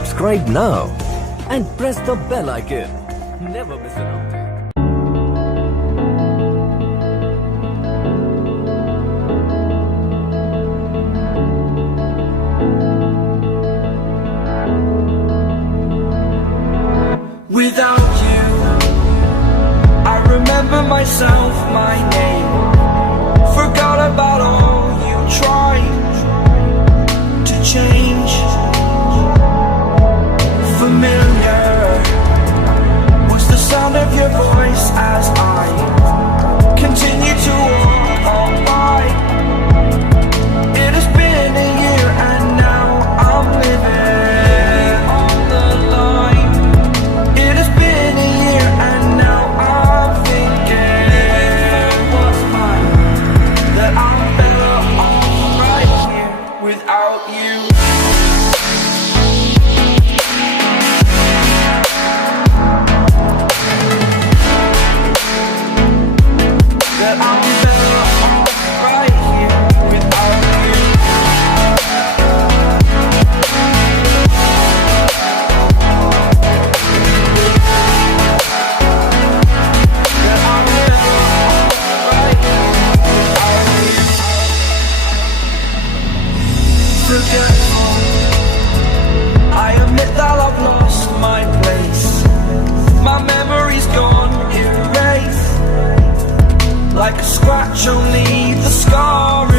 Subscribe now and press the bell icon. Never miss an update. Without you, I remember myself, my name. Forgot about all you tried to change. Familiar was the sound of your voice as I continue to walk on by. It has been a year and now I'm living on the line. It has been a year and now I'm thinking what's mine, that I'm better off right here without you. That I'm better off right here without you. That I'm better off right here without you. Forgetful, I admit that I've lost my place. My memory's gone erased. Like a scratch, only the scar